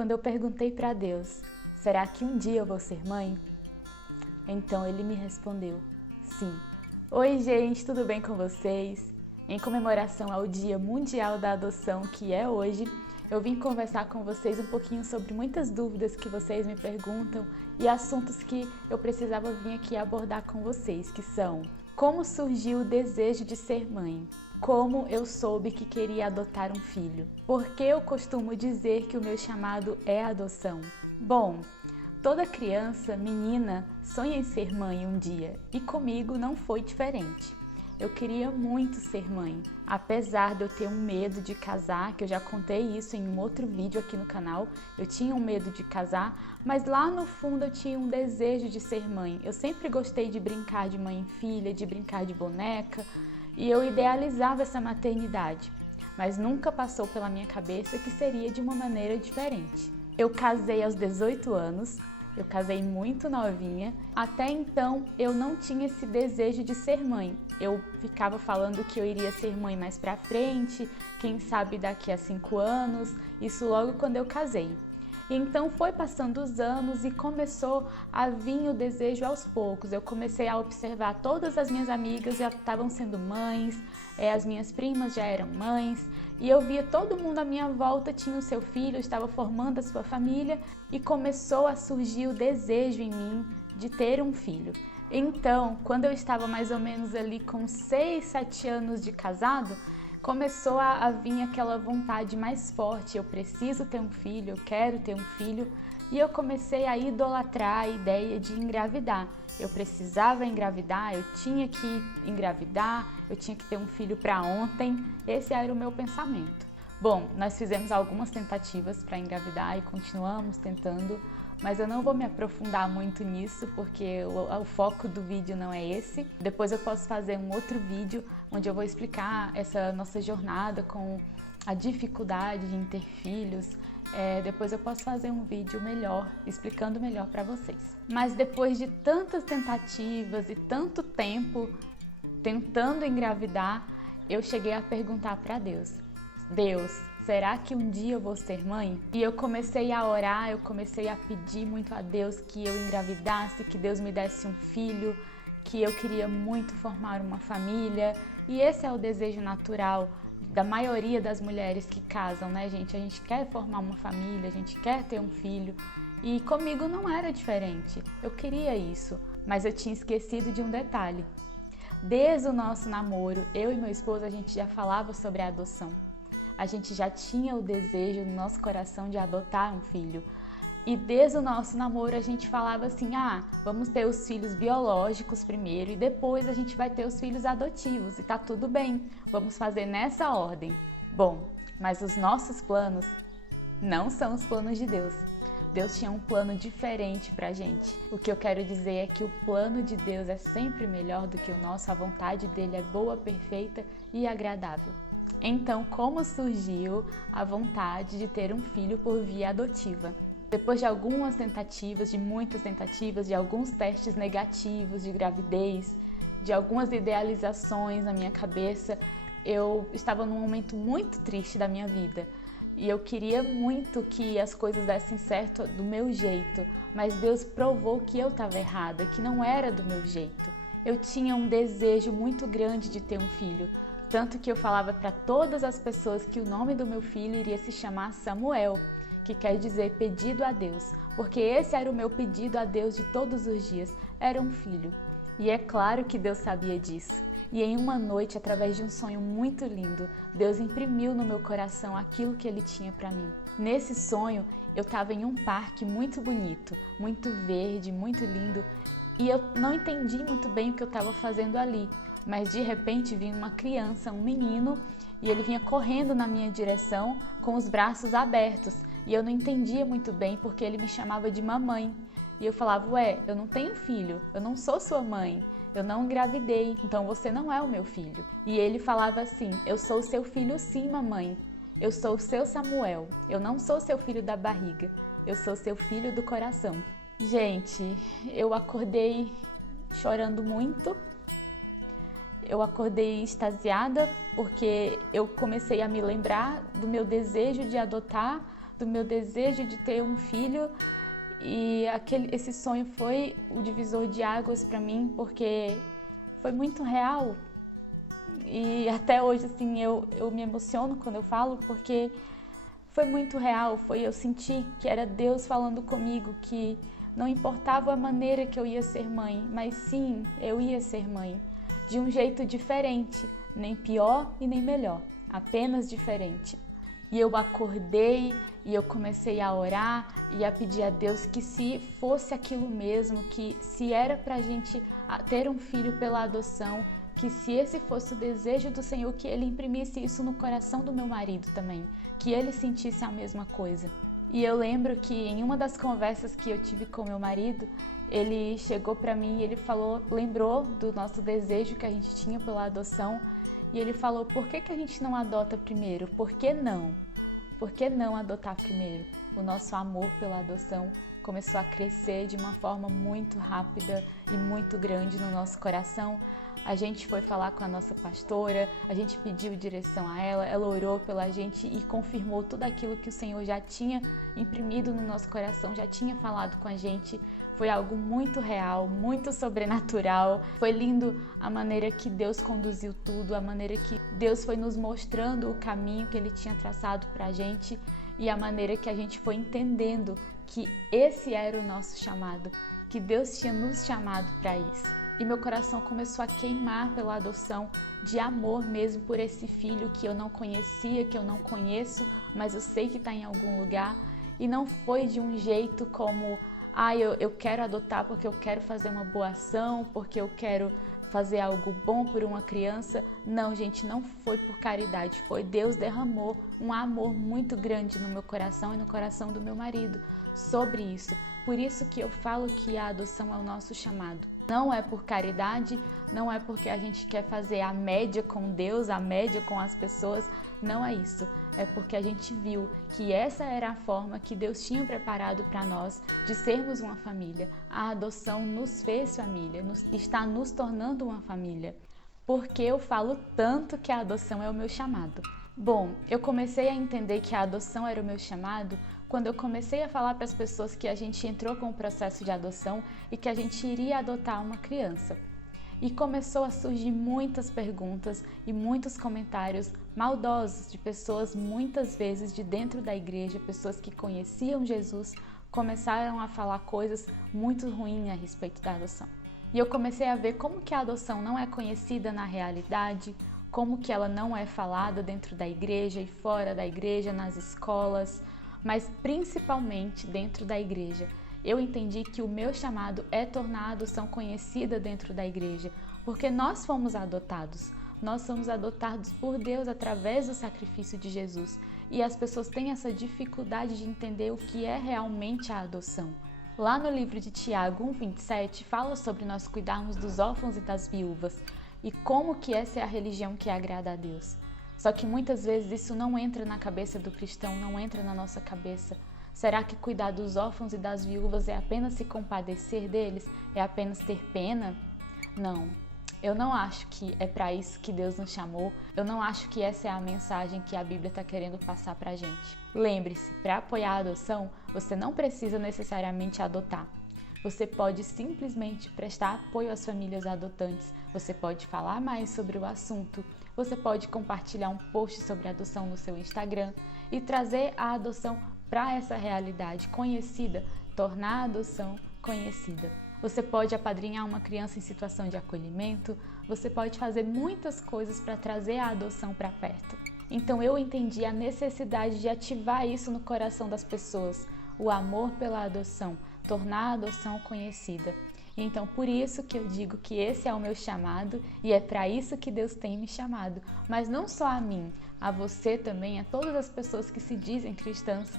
Quando eu perguntei para Deus, será que um dia eu vou ser mãe? Então ele me respondeu, sim. Oi gente, tudo bem com vocês? Em comemoração ao Dia Mundial da Adoção, que é hoje, eu vim conversar com vocês um pouquinho sobre muitas dúvidas que vocês me perguntam e assuntos que eu precisava vir aqui abordar com vocês, que são: como surgiu o desejo de ser mãe? Como eu soube que queria adotar um filho? Por que eu costumo dizer que o meu chamado é adoção? Bom, toda criança, menina, sonha em ser mãe um dia e comigo não foi diferente. Eu queria muito ser mãe, apesar de eu ter um medo de casar, que eu já contei isso em um outro vídeo aqui no canal. Eu tinha um medo de casar, mas lá no fundo eu tinha um desejo de ser mãe. Eu sempre gostei de brincar de mãe e filha, de brincar de boneca, e eu idealizava essa maternidade, mas nunca passou pela minha cabeça que seria de uma maneira diferente. Eu casei aos 18 anos, eu casei muito novinha. Até então eu não tinha esse desejo de ser mãe. Eu ficava falando que eu iria ser mãe mais pra frente, quem sabe daqui a 5 anos, isso logo quando eu casei. Então foi passando os anos e começou a vir o desejo aos poucos. Eu comecei a observar todas as minhas amigas já estavam sendo mães, as minhas primas já eram mães, e eu via todo mundo à minha volta tinha o seu filho, estava formando a sua família, e começou a surgir o desejo em mim de ter um filho. Então, quando eu estava mais ou menos ali com 6, 7 anos de casado, começou a vir aquela vontade mais forte: eu preciso ter um filho, eu quero ter um filho, e eu comecei a idolatrar a ideia de engravidar. Eu precisava engravidar, eu tinha que engravidar, eu tinha que ter um filho para ontem, esse era o meu pensamento. Bom, nós fizemos algumas tentativas para engravidar e continuamos tentando, mas eu não vou me aprofundar muito nisso porque o foco do vídeo não é esse. Depois eu posso fazer um outro vídeo onde eu vou explicar essa nossa jornada com a dificuldade de ter filhos. Depois eu posso fazer um vídeo melhor, explicando melhor para vocês. Mas depois de tantas tentativas e tanto tempo tentando engravidar, eu cheguei a perguntar para Deus: Deus, será que um dia eu vou ser mãe? E eu comecei a orar, eu comecei a pedir muito a Deus que eu engravidasse, que Deus me desse um filho, que eu queria muito formar uma família. E esse é o desejo natural da maioria das mulheres que casam, né, gente? A gente quer formar uma família, a gente quer ter um filho. E comigo não era diferente. Eu queria isso, mas eu tinha esquecido de um detalhe. Desde o nosso namoro, eu e meu esposo, a gente já falava sobre a adoção. A gente já tinha o desejo no nosso coração de adotar um filho. E desde o nosso namoro a gente falava assim: vamos ter os filhos biológicos primeiro e depois a gente vai ter os filhos adotivos e tá tudo bem, vamos fazer nessa ordem. Bom, mas os nossos planos não são os planos de Deus. Deus tinha um plano diferente pra gente. O que eu quero dizer é que o plano de Deus é sempre melhor do que o nosso, a vontade dele é boa, perfeita e agradável. Então, como surgiu a vontade de ter um filho por via adotiva? Depois de algumas tentativas, de muitas tentativas, de alguns testes negativos de gravidez, de algumas idealizações na minha cabeça, eu estava num momento muito triste da minha vida. E eu queria muito que as coisas dessem certo do meu jeito, mas Deus provou que eu estava errada, que não era do meu jeito. Eu tinha um desejo muito grande de ter um filho, tanto que eu falava para todas as pessoas que o nome do meu filho iria se chamar Samuel, que quer dizer pedido a Deus, porque esse era o meu pedido a Deus de todos os dias, era um filho. E é claro que Deus sabia disso. E em uma noite, através de um sonho muito lindo, Deus imprimiu no meu coração aquilo que Ele tinha para mim. Nesse sonho, eu estava em um parque muito bonito, muito verde, muito lindo, e eu não entendi muito bem o que eu estava fazendo ali, mas de repente vinha uma criança, um menino, e ele vinha correndo na minha direção com os braços abertos, e eu não entendia muito bem porque ele me chamava de mamãe. E eu falava: eu não tenho filho, eu não sou sua mãe, eu não engravidei, então você não é o meu filho. E ele falava assim: eu sou o seu filho sim, mamãe, eu sou o seu Samuel, eu não sou seu filho da barriga, eu sou seu filho do coração. Gente, eu acordei chorando muito, eu acordei extasiada porque eu comecei a me lembrar do meu desejo de adotar, do meu desejo de ter um filho, e esse sonho foi o divisor de águas para mim, porque foi muito real. E até hoje, assim, eu me emociono quando eu falo, porque foi muito real. Eu senti que era Deus falando comigo, que não importava a maneira que eu ia ser mãe, mas sim, eu ia ser mãe. De um jeito diferente, nem pior e nem melhor, apenas diferente. E eu acordei e eu comecei a orar e a pedir a Deus que se fosse aquilo mesmo, que se era pra gente ter um filho pela adoção, que se esse fosse o desejo do Senhor, que Ele imprimisse isso no coração do meu marido também, que ele sentisse a mesma coisa. E eu lembro que em uma das conversas que eu tive com meu marido, ele chegou pra mim e ele lembrou do nosso desejo que a gente tinha pela adoção, e ele falou: por que a gente não adota primeiro? Por que não? Por que não adotar primeiro? O nosso amor pela adoção começou a crescer de uma forma muito rápida e muito grande no nosso coração. A gente foi falar com a nossa pastora, a gente pediu direção a ela orou pela gente e confirmou tudo aquilo que o Senhor já tinha imprimido no nosso coração, já tinha falado com a gente. Foi algo muito real, muito sobrenatural. Foi lindo a maneira que Deus conduziu tudo, a maneira que Deus foi nos mostrando o caminho que Ele tinha traçado pra gente e a maneira que a gente foi entendendo que esse era o nosso chamado, que Deus tinha nos chamado para isso. E meu coração começou a queimar pela adoção, de amor mesmo por esse filho que eu não conhecia, que eu não conheço, mas eu sei que está em algum lugar. E não foi de um jeito como, eu quero adotar porque eu quero fazer uma boa ação, porque eu quero fazer algo bom por uma criança. Não, gente, não foi por caridade, foi Deus derramou um amor muito grande no meu coração e no coração do meu marido sobre isso. Por isso que eu falo que a adoção é o nosso chamado. Não é por caridade, não é porque a gente quer fazer a média com Deus, a média com as pessoas, não é isso. É porque a gente viu que essa era a forma que Deus tinha preparado para nós de sermos uma família. A adoção nos fez família, está nos tornando uma família. Porque eu falo tanto que a adoção é o meu chamado. Bom, eu comecei a entender que a adoção era o meu chamado quando eu comecei a falar para as pessoas que a gente entrou com o processo de adoção e que a gente iria adotar uma criança. E começou a surgir muitas perguntas e muitos comentários maldosos de pessoas, muitas vezes de dentro da igreja, pessoas que conheciam Jesus, começaram a falar coisas muito ruins a respeito da adoção. E eu comecei a ver como que a adoção não é conhecida na realidade, como que ela não é falada dentro da igreja e fora da igreja, nas escolas, mas principalmente dentro da igreja. Eu entendi que o meu chamado é tornar a adoção conhecida dentro da igreja, porque nós fomos adotados por Deus através do sacrifício de Jesus, e as pessoas têm essa dificuldade de entender o que é realmente a adoção. Lá no livro de Tiago 1,27 fala sobre nós cuidarmos dos órfãos e das viúvas, e como que essa é a religião que agrada a Deus. Só que muitas vezes isso não entra na cabeça do cristão, não entra na nossa cabeça. Será que cuidar dos órfãos e das viúvas é apenas se compadecer deles? É apenas ter pena? Não. Eu não acho que é para isso que Deus nos chamou. Eu não acho que essa é a mensagem que a Bíblia está querendo passar para a gente. Lembre-se, para apoiar a adoção, você não precisa necessariamente adotar. Você pode simplesmente prestar apoio às famílias adotantes. Você pode falar mais sobre o assunto. Você pode compartilhar um post sobre adoção no seu Instagram e trazer a adoção para essa realidade conhecida, tornar a adoção conhecida. Você pode apadrinhar uma criança em situação de acolhimento, você pode fazer muitas coisas para trazer a adoção para perto. Então eu entendi a necessidade de ativar isso no coração das pessoas, o amor pela adoção, tornar a adoção conhecida. Então por isso que eu digo que esse é o meu chamado e é para isso que Deus tem me chamado. Mas não só a mim, a você também, a todas as pessoas que se dizem cristãs.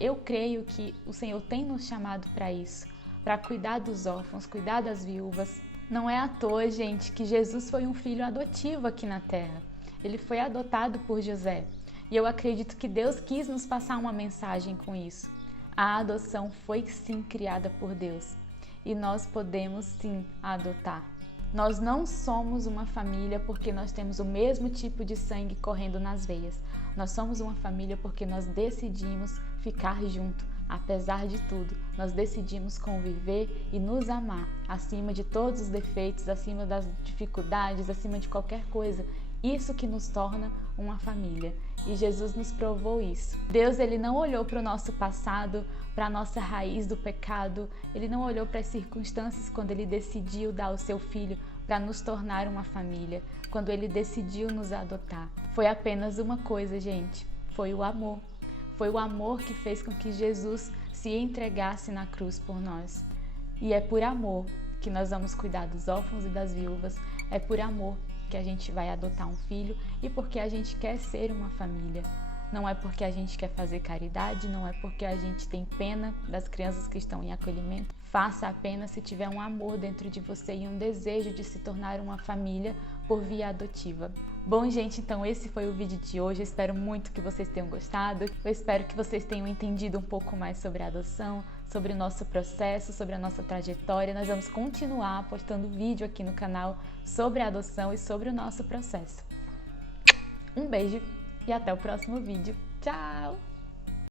Eu creio que o Senhor tem nos chamado para isso, para cuidar dos órfãos, cuidar das viúvas. Não é à toa, gente, que Jesus foi um filho adotivo aqui na terra. Ele foi adotado por José. E eu acredito que Deus quis nos passar uma mensagem com isso. A adoção foi sim criada por Deus. E nós podemos sim adotar. Nós não somos uma família porque nós temos o mesmo tipo de sangue correndo nas veias. Nós somos uma família porque nós decidimos ficar junto, apesar de tudo. Nós decidimos conviver e nos amar, acima de todos os defeitos, acima das dificuldades, acima de qualquer coisa. Isso que nos torna uma família. E Jesus nos provou isso. Deus, ele não olhou para o nosso passado, para a nossa raiz do pecado. Ele não olhou para as circunstâncias quando ele decidiu dar o seu filho para nos tornar uma família, quando ele decidiu nos adotar. Foi apenas uma coisa, gente. Foi o amor. Foi o amor que fez com que Jesus se entregasse na cruz por nós. E é por amor que nós vamos cuidar dos órfãos e das viúvas. É por amor que a gente vai adotar um filho e porque a gente quer ser uma família. Não é porque a gente quer fazer caridade, não é porque a gente tem pena das crianças que estão em acolhimento. Faça apenas se tiver um amor dentro de você e um desejo de se tornar uma família por via adotiva. Bom, gente, então esse foi o vídeo de hoje. Eu espero muito que vocês tenham gostado. Eu espero que vocês tenham entendido um pouco mais sobre a adoção, sobre o nosso processo, sobre a nossa trajetória. Nós vamos continuar postando vídeo aqui no canal sobre a adoção e sobre o nosso processo. Um beijo e até o próximo vídeo. Tchau!